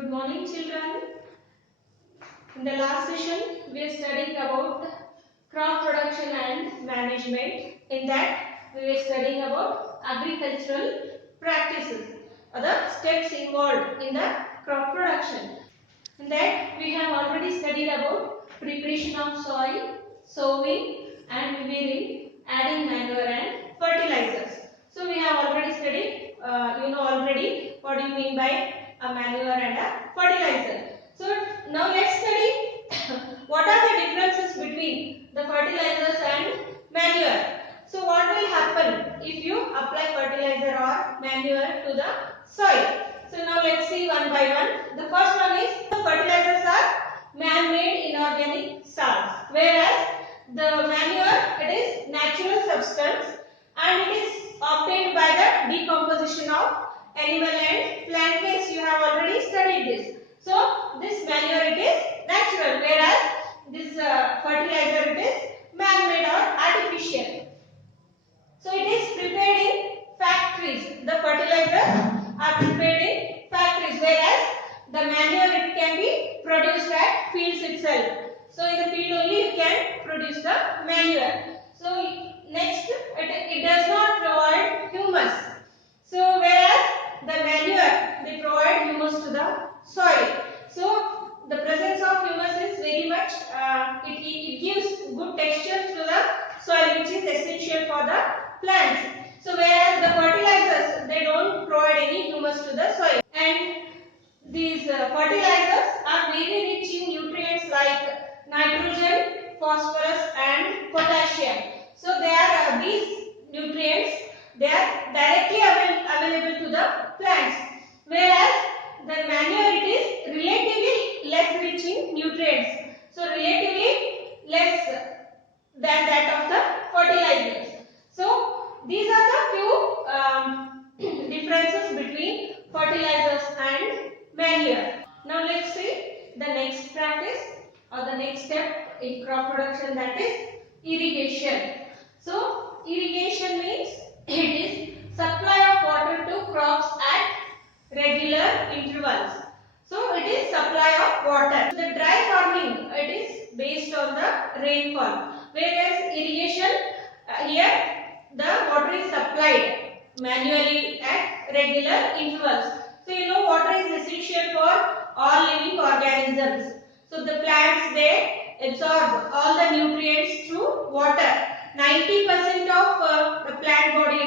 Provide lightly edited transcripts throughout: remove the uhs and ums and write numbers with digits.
Good morning, children. In the last session, we are studying about crop production and management. In that, we were studying about agricultural practices or the steps involved in the crop production. In that, we have already studied about preparation of soil, sowing and weeding, adding manure and fertilizers. So, we have already studied, already what do you mean by a manure and a fertilizer. So, now let's study what are the differences between the fertilizers and manure. So, what will happen if you apply fertilizer or manure to the soil? So, now let's see one by one. The first one is the fertilizers are man-made inorganic salts, whereas the manure, it is natural substance and it is obtained by the decomposition of animal and plant waste. You have already studied this. So, this manure, it is natural, whereas this fertilizer, it is man-made or artificial. So, it is prepared in factories. The fertilizers are prepared in factories, whereas the manure, it can be produced at fields itself. So, in the field only you can produce the manure. So, next, it does not provide humus. So, whereas the manure, they provide humus to the soil. So, the presence of humus is very much, it gives good texture to the soil, which is essential for the plants. So, whereas the fertilizers, they don't provide any humus to the soil. And these fertilizers are very rich in nutrients like nitrogen, phosphorus and potassium. So, they are these nutrients, they are directly available to the plants, whereas the manure, it is relatively less rich in nutrients. So, relatively less than that of the fertilizers. So, these are the few differences between fertilizers and manure. Now, let's see the next practice or the next step in crop production, that is irrigation. So, irrigation means it is supply of water to crops at regular intervals. So, it is supply of water. The dry farming, it is based on the rainfall, whereas irrigation, here the water is supplied manually at regular intervals. So, water is essential for all living organisms. So, the plants, they absorb all the nutrients through water. 90% of the plant body,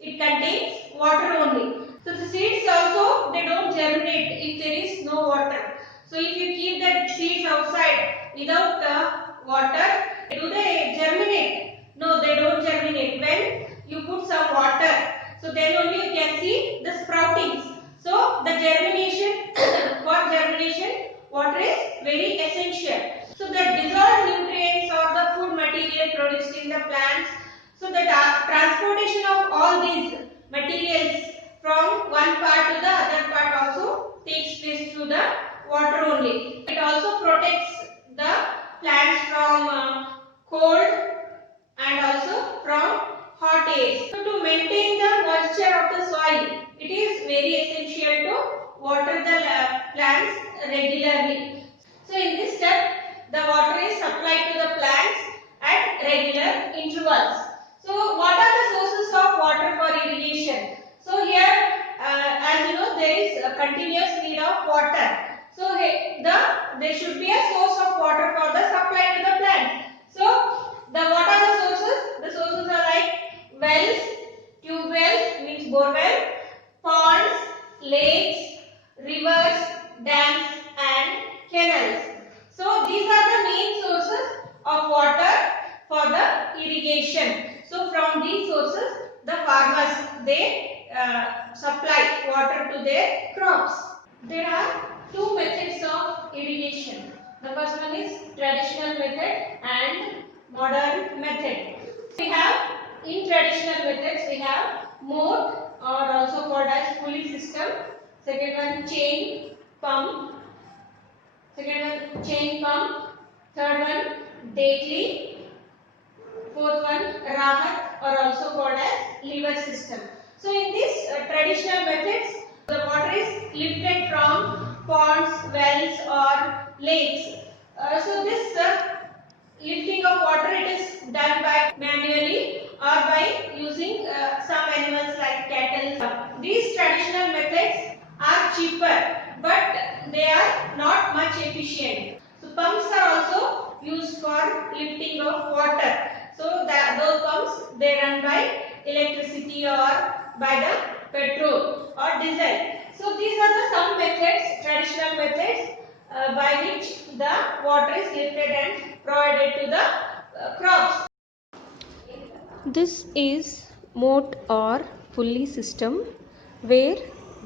it contains water only. So, the seeds also, they don't germinate if there is no water. So, if you keep the seeds outside without water, do they germinate? No, they don't germinate. When you put some water, so then only you can see the sproutings. So, the germination, for germination, water is very essential. So, the dissolved nutrients or the food material produced in the plants, so the transportation of all these materials from one part to the other part also takes place through the water only. It also protects the plants from cold and also from hot air. So, to maintain the moisture of the soil, it is very essential to water the plants regularly. So, in this step, the water is supplied to the plants at regular intervals. So, what are the sources of water for irrigation? So, here, as you know, there is a continuous need of water. So, there should be a source of water for the supply to the plant. So, what are the sources? The sources are like wells, tube wells, means bore well, ponds, lakes, rivers, dams and canals. So, these are the main sources of water for the irrigation. So, from these sources, the farmers, they supply water to their crops. There are two methods of irrigation. The first one is traditional method and modern method. We have, in traditional methods, we have moat or also called as pulley system. Second one, chain pump. Second one, chain pump. Third one, daily. Fourth one, rahat or also called as lever system. So, in this traditional methods, the water is lifted from wells or lakes. So this lifting of water, it is done by manually or by using some animals like cattle. These traditional methods are cheaper, but they are not much efficient. So pumps are also used for lifting of water. So that those pumps, they run by electricity or by the petrol or diesel. So these are the some methods, traditional methods by which the water is lifted and provided to the crops. This is moat or pulley system where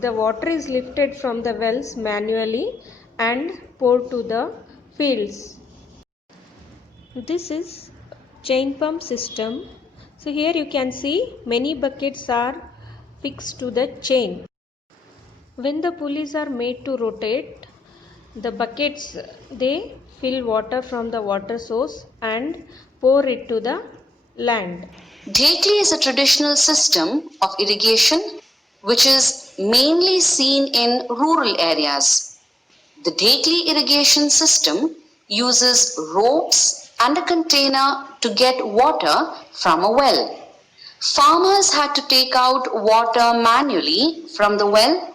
the water is lifted from the wells manually and poured to the fields. This is chain pump system. So here you can see many buckets are fixed to the chain. When the pulleys are made to rotate, the buckets, they fill water from the water source and pour it to the land. Dhekli is a traditional system of irrigation which is mainly seen in rural areas. The Dhekli irrigation system uses ropes and a container to get water from a well. Farmers had to take out water manually from the well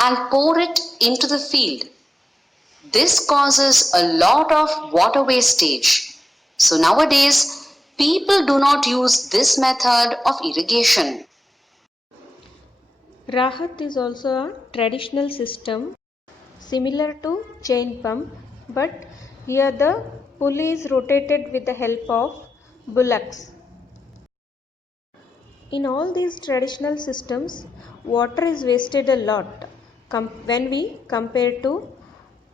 and pour it into the field. This causes a lot of water wastage. So nowadays, people do not use this method of irrigation. Rahat is also a traditional system similar to chain pump, but here the pulley is rotated with the help of bullocks. In all these traditional systems, water is wasted a lot when we compare to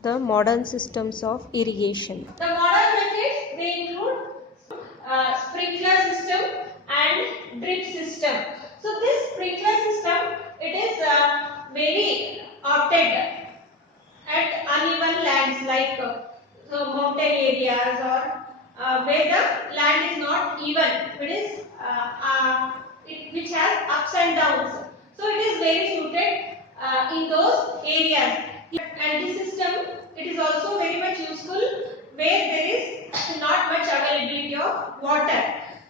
the modern systems of irrigation. The modern methods, they include sprinkler system and drip system. So this sprinkler system, it is very opted at uneven lands like mountain areas or where the land is not even, it is which has ups and downs. So it is very suited in those areas. And this system, it is also very much useful where there is not much availability of water.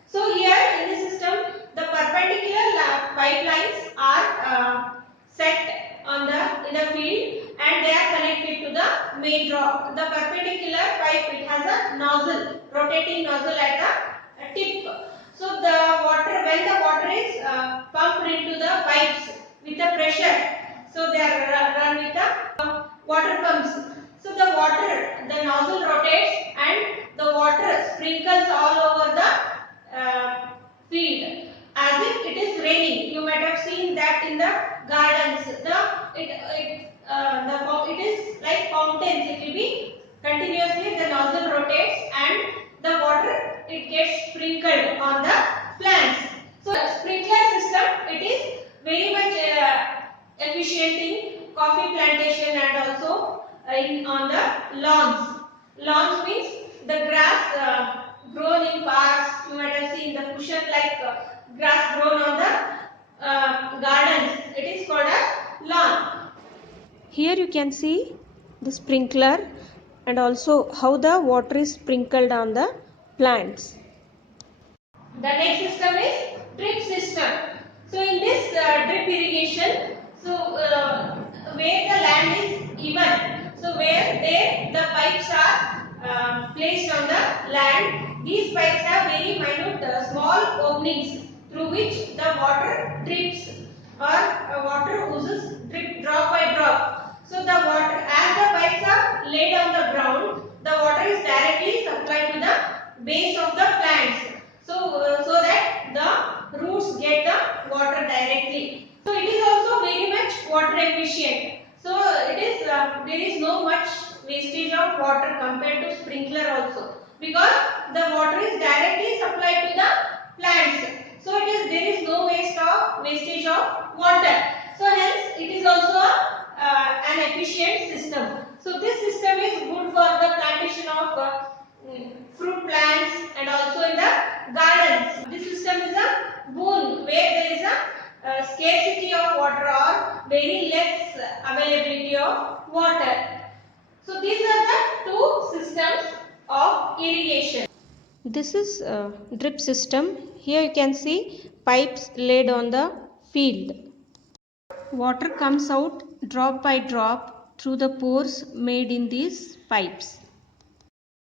So here in the system, the perpendicular pipelines are set on in the field and they are connected to the main draw. The perpendicular pipe, it has a nozzle, rotating nozzle at the tip. So the water, when the water is pumped into the pipes with the pressure, so they are run with the water pumps. So the water, the nozzle rotates and the water sprinkles all over the field as if it is raining. You might have seen that in the gardens. It is like fountains. It will be continuously, the nozzle rotates and the water, it gets sprinkled on the plants. So sprinkler system, it is very much efficient in coffee plantation and also on the lawns. Lawns means the grass grown in parks. You might have seen the cushion like grass grown on the gardens. It is called as lawn. Here you can see the sprinkler and also how the water is sprinkled on the plants. The next system is drip system. So in this drip irrigation, so where the land is even, so where the pipes are placed on the land, these pipes have very minute small openings through which the water drips or water oozes drip drop by drop. So the water, as the pipes are laid on the ground, the water is directly supplied to the base of the plants. So that the roots get the water directly. So it is also very much water efficient. So it is there is no much wastage of water compared to sprinkler also, because the water is directly supplied to the plants. So there is no wastage of water. So hence it is also an efficient system. So this system is good for the plantation of fruit plants and also in the gardens. This system is a boon where there is a scarcity of water or very less availability of water. irrigation. This is a drip system. Here you can see pipes laid on the field. Water comes out drop by drop through the pores made in these pipes.